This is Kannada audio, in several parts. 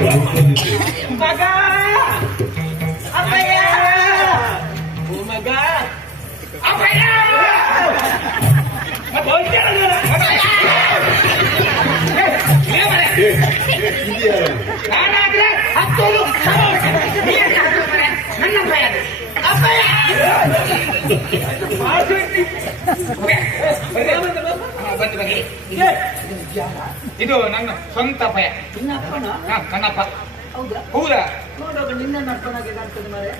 ಮಗ ಅಪ್ಪಯ್ಯ ಓ ಮಗ ಅಪ್ಪಯ್ಯ ನಾನಾದ್ರೆ ಹತ್ತೋದು ನನ್ನ ಭಯ ಅಪ್ಪಯ್ಯ ಇದು ನನ್ನ ಸ್ವಂತ ಭಯ. ನನ್ನಪ್ಪ ಹೌದಾ? ಹೌದಾ? ನೋಡುವಾಗ ನಿನ್ನ ನಡ್ಕೊಂಡಾಗೆ ಕಾಣ್ತದೆ ಮಾರೆ.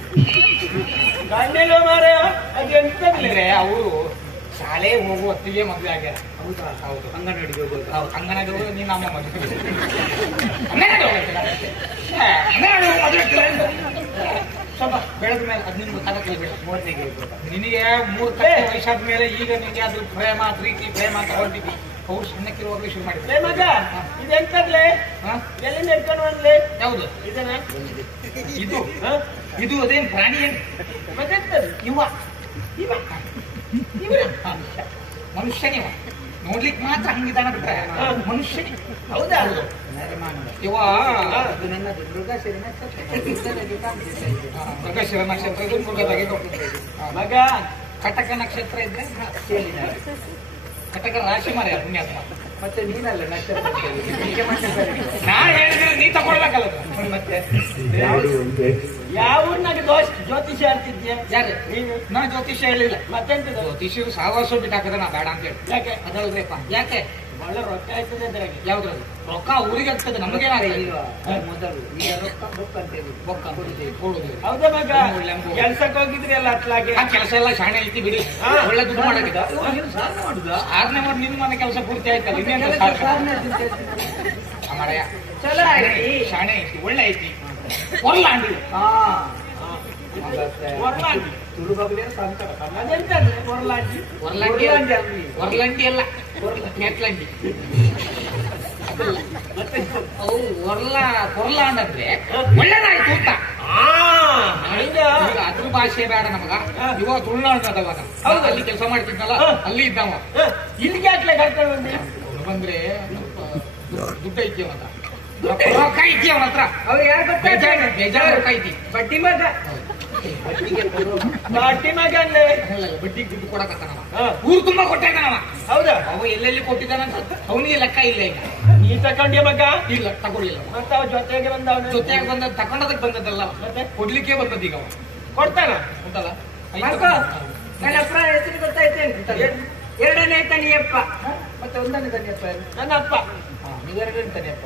ಗಂಡೆಲ್ಲ ಮಾರೆ ಅದು ಎಂತಂದ್ರೆ ಅವರು ಶಾಲೆ ಹೋಗುವ ಹೊತ್ತಿಗೆ ಮದುವೆ ಆಗ್ಯಾರ. ಹೌದಾ? ಹೌದು. ಅಂಗನವಾಡಿಗೆ ಹೋಗೋದು. ಹೌದು, ಅಂಗನವಾಡಿಗೆ ಹೋಗೋದು. ನೀನು ನಮ್ಮ ಮದುವೆ ಸ್ವಲ್ಪ ಬೆಳೆದ ಮೇಲೆ 15 ತರಕ್ಕೆ ಬೇಡ 30ಗೆ ನಿನಗೆ 3 ವಯಸ್ಸಾದ ಮೇಲೆ ಈಗ ನಿನಗೆ ಅದು ಪ್ರೇಮ ಪ್ರೀತಿ ಪ್ರೇಮ ಅಂತ ಹೊರಟಿದ್ವಿ. ಅವ್ರು ಸಣ್ಣಕ್ಕಿರುವಾಗಲೇ ಶುರು ಮಾಡಿದ್ದೆ. ಮಗ ಇದೆಂತದ್ಲೆ ಎಲ್ಲಿಂದ ಇಟ್ಕೊಂಡು ಬಂದ್ಲೆ? ಯಾವುದು ಇದನ್ನ? ಇದು ಇದು ಅದೇನು ಪ್ರಾಣಿ ಏನು ಮತ್ತೆ ಇವ ಇವ ಮನುಷ್ಯನಿವ ನೋಡ್ಲಿಕ್ಕೆ ಮಾತ್ರ ಹಂಗಿದಾನ ಬಿಟ್ರೆ ಮನುಷ್ಯನಿ. ಹೌದಾ? ಇವ ನನ್ನದು ಮೃಗಶಿರ ನಕ್ಷತ್ರ. ಮೃಗಶಿರ ನಕ್ಷತ್ರ ಇದು ಮೃಗದಾಗೆ ಮಗ. ಕಟಕ ನಕ್ಷತ್ರ ಇದ್ರೆ ಕಟಕ ರಾಶಿ ಮಾರ ಪುಣ್ಯಾತ್ಮ. ಮತ್ತೆ ನೀನಲ್ಲ ನಕ್ಷತ್ರ ನಾ ಹೇಳಿದ್ರೆ ನೀ ತಗೊಳ್ಬೇಕಲ್ಲ. ಮತ್ತೆ ಯಾವ ಊರಿನಾಗ ಜ್ಯೋತಿಷ್ಯ ಹೇಳ್ತಿದ್ಯಾ? ಯಾರು ನೀನು? ನಾ ಜ್ಯೋತಿಷ್ಯ ಹೇಳಿಲ್ಲ. ಮತ್ತೆಂತ ಜ್ಯೋತಿಷ್ಯರು ಸಾವಾಸ ಬಿಟ್ಟು ಹಾಕದ ನಾ ಬೇಡ ಅಂತ ಹೇಳಿ. ಯಾಕೆ ಅದಲ್ಬೇಕ? ಯಾಕೆ ಒಳ್ಳೆ ರೊಕ್ಕ ಆಯ್ತದೆ ಅದ್ರಾಗ. ಯಾವ್ದ್ರಲ್ಲಿ ರೊಕ್ಕ ಊರಿಗೆ ಆಗ್ತದೆ ನಮಗೇನಾಗಿಲ್ವಾ? ಮೊದಲು ರೊಕ್ಕ ಬೊಕ್ಕ ಅಂತೇಳಿ ಬೊಕ್ಕ ಕೊಡುದು. ಹೌದಾ ಮಗ? ಕೆಲ್ಸಕ್ಕೆ ಹೋಗಿದ್ರಿ ಅಲ್ಲ ಅತ್ಲಾಗೆ. ಆ ಕೆಲಸ ಎಲ್ಲ ಶಾಣೆ ಐತಿ ಬಿಡಿ. ಒಳ್ಳೆ ದುಡ್ಡು ಮಾಡಿದ ಸಾಧನೆ ಮಾಡಿ ನಿನ್ ಮನೆ ಕೆಲಸ ಪೂರ್ತಿ ಆಯ್ತಲ್ಲ. ಮಾಡಯ್ಯ ಚಲೋ ಐತಿ, ಶಾಣೆ ಐತಿ, ಒಳ್ಳೆ ಐತಿ. ಒರ್ಲಾಂಡಿ ಒರ್ಲಾಂಡಿ ತುಳುಬಗ್ಲೇ ಸಂಕಟ. ಅದೆಂತಂದ್ರೆ ಒರ್ಲಾಂಡಿ ಒರ್ಲಾಂಡಿ ಒರ್ಲಾಂಡಿ ಅಲ್ಲ ನೆಟ್ಲಂಡಿ. ಅವು ಕೊರ್ಲಾ ಅಂದ್ರೆ ಒಳ್ಳೇದಾಯ್ತು ಅಂತ. ಅದ್ರ ಭಾಷೆ ಬೇಡ ನಮಗ. ಇವಾಗ ತುಳುನಾಡದವ ಹೌದು. ಅಲ್ಲಿ ಕೆಲಸ ಮಾಡ್ತಿದ್ನಲ್ಲ ಅಲ್ಲಿ ಇದ್ದಾವ. ಇಲ್ಲಿಗೆ ಹಾಕ್ಲೆ ಕರ್ಕೊಂಡು ಬಂದಿ ಬಂದ್ರೆ ದುಡ್ಡು ಐತಿ ಅವನ ರೊಕ್ಕ ಐತಿ ಅವನ ಹತ್ರ. ಅವ್ರು ಯಾರು ಗೊತ್ತಾಗ ಬೇಜಾರು ರೊಕ್ಕ ಐತಿ. ಬಡ್ಡಿ ಮಗ ಬಡ್ಡಿ ಮಗ ಅಲ್ಲೇ ಬಡ್ಡಿಗೆ ದುಡ್ಡು ಕೊಡಕತ್ತಾನವ. ಊರು ತುಂಬಾ ಕೊಟ್ಟಿದ್ದಾನವ. ಹೌದಾ? ಅವ ಎಲ್ಲೆಲ್ಲಿ ಕೊಟ್ಟಿದ್ದಾನಂತ ಅವನಿಗೆ ಲೆಕ್ಕ ಇಲ್ಲ. ಈಗ ನೀ ತಕೊಂಡ್ಯ ಮಗ? ಇಲ್ಲ ತಗೊಳ್ಳಿಲ್ಲ. ಮತ್ತೆ ಅವ ಜೊತೆಗೆ ಬಂದ ಜೊತೆಗೆ ಬಂದ ತಕೊಂಡದಕ್ಕೆ ಬಂದದ್ದಲ್ಲ ಮತ್ತೆ ಕೊಡ್ಲಿಕ್ಕೆ ಬಂದದ್ದು. ಈಗ ಅವ ಕೊಡ್ತಾನ ಉಂಟಲ್ಲ. ನನ್ನ ಅಪ್ಪ ಹೆಸರು ಗೊತ್ತಾಯ್ತೇನೆ. ಎರಡನೇ ತನಿಯಪ್ಪ ಮತ್ತೆ ಒಂದನೇ ತನಿಯಪ್ಪ ನನ್ನ ಅಪ್ಪ. ನೀವು ಎರಡನೇ ತನಿಯಪ್ಪ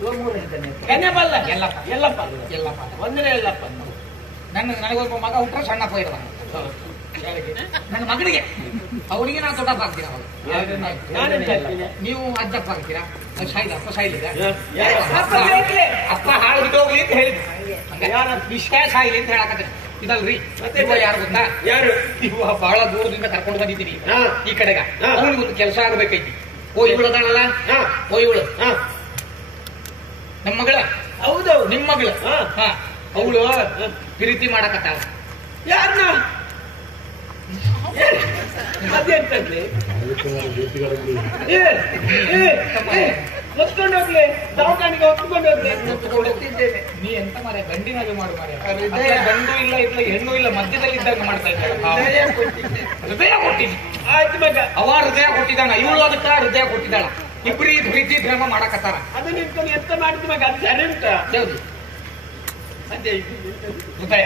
ಇವ ಮೂರನೇ ತನಿಯಪ್ಪ. ಕನ್ಯಪ್ಪಲ್ಲ ಎಲ್ಲಪ್ಪ. ಎಲ್ಲಪ್ಪ ಎಲ್ಲಪ್ಪ ಒಂದನೇ ಎಲ್ಲಪ್ಪ. ನನಗೊಬ್ಬ ಮಗ ಹುಟ್ರೆ ಸಣ್ಣಪ್ಪ ಇರುವ ನನ್ನ ಮಗನಿಗೆ. ಅವನಿಗೆ ನಾನು ದೊಡ್ಡಪ್ಪ ಆಗ್ತೀನಿ. ಅವಾಗ ನೀವು ಅಜ್ಜಪ್ಪ ಆಗ್ತೀರಾ? ಸಾಯಿದಪ್ಪ ಸಾಯಿಲಿದ ಅಪ್ಪ ಹಾಳು ಬಿಟ್ಟು ಹೋಗ್ಲಿ ಅಂತ ಹೇಳಿದ್ರು. ವಿಷಯ ಸಾಯಿಲಿ ಅಂತ ಹೇಳಕತ್ತೀನಿ. ಇದಲ್ರಿ ಇವ ಯಾರು ಗೊತ್ತಾ? ಯಾರು? ಇವ ಬಹಳ ದೂರದಿಂದ ಕರ್ಕೊಂಡು ಬಂದಿದ್ದೀನಿ ಈ ಕಡೆಗ. ಅವನಿಗೊಂದು ಕೆಲಸ ಆಗ್ಬೇಕೈತಿ. ಓ ಇವಳದಾಳಲ್ಲ, ಓ ಇವಳು ನಮ್ಮ ಮಗಳ. ಹೌದೌದು ನಿಮ್ಮ ಮಗಳು. ಅವಳು ಪ್ರೀತಿ ಮಾಡಕತ್ತಾಳ. ಯಾರನ್ನ? ಅದೇಂತಂದ್ರೆ ಹೊತ್ಕೊಂಡು ಹೋಗ್ಲಿ ದವಾಖಾನಿಗೆ ಹೊತ್ಕೊಂಡು ಹೋಗ್ಲಿ ಹೋಗ್ತಿದ್ದೇನೆ. ನೀ ಎಂತ ಮಾರೆ ಗಂಡಿನಾಗೆ ಮಾಡು ಮಾರೆ. ಗಂಡು ಇಲ್ಲ ಇಟ್ಲ ಹೆಣ್ಣು ಇಲ್ಲ ಮಧ್ಯದಲ್ಲಿ ಇದ್ದಾಗ ಮಾಡ್ತಾ ಇದ್ದಾರೆ. ಹೃದಯ ಕೊಟ್ಟಿದ್ದ ಆಯ್ತು ಮಗ. ಅವ ಹೃದಯ ಕೊಟ್ಟಿದ್ದಾನ, ಇವಳು ಅದಕ್ಕ ಹೃದಯ ಕೊಟ್ಟಿದ್ದಾಳ. ಇಬ್ಬರಿ ಪ್ರೀತಿ ಪ್ರೇಮ ಮಾಡಕತ್ತಾರ. ಅದನ್ನ ಇಟ್ಕೊಂಡು ಎಂತ ಮಾಡಿದ್ ಮಗ? ಅದು ಸರಿ ಉಂಟ ಯಾವ್ದು? ಹೃದಯ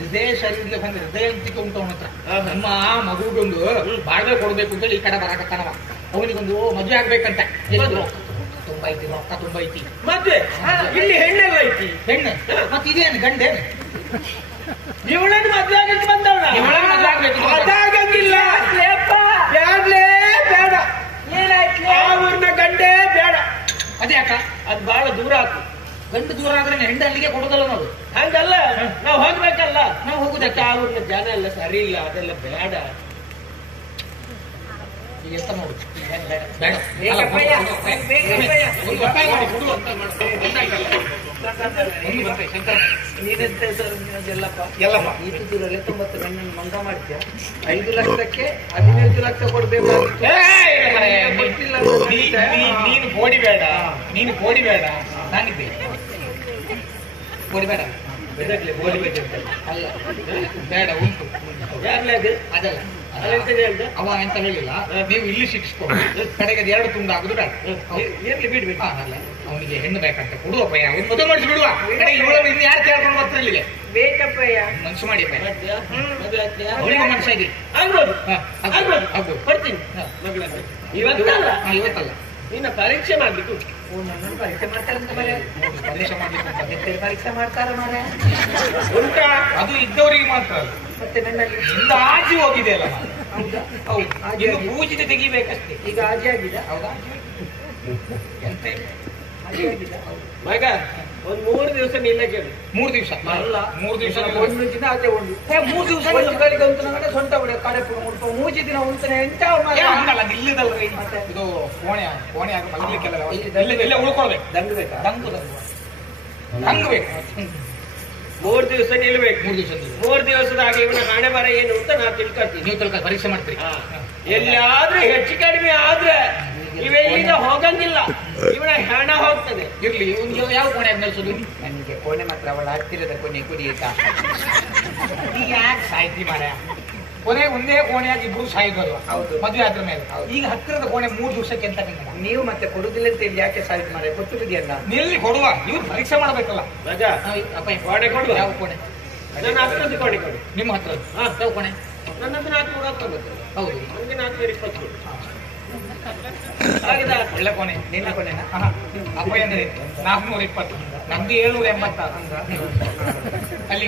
ಹೃದಯ ಶರೀರ ಬಂದ್ರೆ ಹೃದಯ ಅಂತಿಕೆ ಉಂಟು ಅವನ ಹತ್ರ. ನಮ್ಮ ಮಗುಗೊಂದು ಬಾಳ್ವೆ ಕೊಡ್ಬೇಕು ಅಂತೇಳಿ ಈ ಕಡೆ ಬರಾಕತ್ತಾನವ. ಅವನಿಗೊಂದು ಮದುವೆ ಆಗ್ಬೇಕಂತ. ತುಂಬಾ ಐತಿ ರೊಕ್ಕ ತುಂಬಾ ಐತಿ. ಮದ್ವೆ ಇಲ್ಲಿ ಹೆಣ್ಣೆಲ್ಲ ಐತಿ. ಹೆಣ್ಣು ಮತ್ತೆ ಇದೇನು ಗಂಡೇನು? ಇವಳನ್ನು ಮದ್ವೆ ಆಗಕ್ಕೆ ಬಂದವಳ. ಅದಾಗಂಗಿಲ್ಲ. ಬ್ಯಾಡ್ಲೇ ಬೇಡ. ಏನಾಯ್ತು? ಅವ್ರನ್ನ ಗಂಡೇ ಬೇಡ. ಅದ್ಯಾಕ? ಅದು ಬಹಳ ದೂರ ಆಯ್ತು. ಗಂಡು ದೂರ ಆದ್ರೆ ಹೆಂಡ ಅಲ್ಲಿಗೆ ಕೊಡೋದಲ್ಲ ನಾವು. ಹಂಗಲ್ಲ, ನಾವು ಹೋಗ್ಬೇಕಲ್ಲ. ನಾವು ಹೋಗುದಕ್ಕೆ ಅವ್ರನ್ನ ಜನ ಎಲ್ಲ ಸರಿ ಇಲ್ಲ. ಅದೆಲ್ಲ ಬೇಡ. ಈಗ ಎಂತ ಮಾಡುದು? ಬೇಡ. ನೀನೆಂತ ಹೆಸರು ಎಲ್ಲಪ್ಪ? ಎಲ್ಲಪ್ಪ. ಈ ದೂರಲ್ಲಿ 90 ಗಂಡನ ಮಂಗ ಮಾಡ್ತೀಯ. 5 ಲಕ್ಷಕ್ಕೆ 15 ಲಕ್ಷ ಕೊಡ್ಬೇಕು. ನೀನು ಕೋಡಿ ಬೇಡ, ನೀನು ಕೋಡಿ ಬೇಡ. ನಾನಿದ್ದೆ ಕೊಡಿಬೇಡ ಅಲ್ಲ ಬೇಡ ಉಂಟು ಅದಲ್ಲ ಅವ ಎಂತ ಹೇಳಿಲ್ಲ ನೀವು ಇಲ್ಲಿ ಶಿಕ್ಷಿಸ್ಕೊಂಡು ಕಡೆಗೆ 2 ತುಂಡು ಆಗುದು ಬೇಡ ಇರ್ಲಿ ಬಿಡ್ಬೇಕು ಅಲ್ಲ ಅವನಿಗೆ ಹೆಣ್ಣು ಬೇಕಂತ ಕೊಡುವಪ್ಪಯ್ಯ ಅವ್ನು ಮದುವೆ ಮಾಡಿಸಿ ಬಿಡುವ ಇನ್ನು ಯಾರು ಕೇಳ್ಕೊಂಡು ಬರ್ತಾರೆ ಇಲ್ಲಿಗೆ ಬೇಕಪ್ಪಯ್ಯ ಮನ್ಸು ಮಾಡಿ ಅವಳಿಗೂ ಮನಸ್ಸಾಗಿ ಆಗ್ಬೋದು ಬರ್ತೀನಿ ಇವತ್ತಲ್ಲ ನಿನ್ನ ಪರೀಕ್ಷೆ ಮಾಡ್ಲಿಕ್ಕೆ ಪರೀಕ್ಷೆ ಮಾಡ್ತಾರಂತ ಪರೀಕ್ಷೆ ಮಾಡ್ಲಿಕ್ಕೆ ಪರೀಕ್ಷೆ ಮಾಡ್ತಾರ ಮಾರೆ ಉಂಟಾ ಅದು ಇದ್ದವರಿಗೆ ಮಾತ್ರ ಅಲ್ಲ ಮತ್ತೆ ನನ್ನಲ್ಲಿ ಆಜಿ ಹೋಗಿದೆ ಅಲ್ಲ ಹೌದು ಇನ್ನು ಪೂಜಿತ ತೆಗಿಬೇಕಷ್ಟೇ ಈಗ ಆಜಿ ಆಗಿದೆ ಹೌದಾ ಎಂತ ಮಗ ಒಂದ್ 3 ದಿವಸ ನಿಲ್ಲ ಕೇಳಿ 3 ದಿವಸ ಅಲ್ಲ 3 ದಿವಸ ಒಂದು ದಿನ ಅದೇ ಒಂದು 3 ದಿವಸ ಗಳಿಗೆ ಅಂತ ನನಗೆ ಸೊಂಟ ಹೊಡೆ ಕಡೆ ಮುಟ್ಟ 3 ದಿನ ಉಂಟನೆ ಎಂತ ಹಂಗಲ್ಲ ನಿಲ್ಲದಲ್ರಿ ಇದು ಕೋಣೆ ಆಗ ಮಲಗಲಿಕ್ಕೆಲ್ಲ ಇಲ್ಲೇ ಉಳ್ಕೊಳ್ಬೇಕು ದಂಗು ಬೇಕಾ ದಂಗು ಬೇಕು 3 ದಿವಸ ನಿಲ್ಬೇಕು 3 ದಿವಸದಾಗ ಇವನ ಹಣೆ ಬರ ಏನು ಅಂತ ನಾ ತಿಳ್ಕೊಳ್ತೀನಿ ನೀವು ತಿಳ್ಕೊಂಡು ಪರೀಕ್ಷೆ ಮಾಡ್ತೀರಿ ಎಲ್ಲಿಯಾದ್ರೂ ಹೆಚ್ಚು ಕಡಿಮೆ ಆದ್ರೆ ಇವೆಲ್ಲಿಂದ ಹೋಗಂಗಿಲ್ಲ ಇವನ ಹಣ ಹೋಗ್ತದೆ ಇರ್ಲಿ ಯಾವ ಕೋಣೆ ನಡೆಸೋದು ನನಗೆ ಕೋಣೆ ಮಾತ್ರ ಅವಳ ಹತ್ತಿರದ ಕೊನೆ ಕುಡಿಯುತ್ತಾ ಈಗ ಯಾಕೆ ಸಾಯ್ತಿ ಮಾರ ಕೊನೆ ಒಂದೇ ಕೋಣೆಯಾಗಿ 2 ಸಾಯ್ಬೋದು ಮದುವೆ ಆದ್ರ ಮೇಲೆ ಈಗ ಹತ್ತಿರದ ಕೋಣೆ 3 ದಿವಸಕ್ಕೆ ಅಂತ ನೀವು ಮತ್ತೆ ಕೊಡುದಿಲ್ಲ ಅಂತ ಇಲ್ಲಿ ಯಾಕೆ ಸಾಯ್ತು ಮಾರ ಕೊಟ್ಟಿದೆಯಲ್ಲ ನಿಲ್ಲಿ ಕೊಡುವ ಇವ್ರು ಪರೀಕ್ಷೆ ಮಾಡ್ಬೇಕಲ್ಲ ಕೋಣೆ ಕೊಡುವ ಯಾವ ಕೋಣೆ ನನ್ನ ಹತ್ರದ ಕೋಣೆ ಕೊಡು ನಿಮ್ಮ ಹತ್ರ ಯಾವ ಕೋಣೆ ನನ್ನ ಹತ್ರ 490 ಹೌದು ನನಗೆ 420 ಒಳ್ಳೆ ಕೋಣೆ ನಿನ್ನ ಕೋಣೆ ಅಪ್ಪಯ್ಯ ಅಂದ್ರೆ 420 ನಮ್ದು 780 ಅಲ್ಲಿ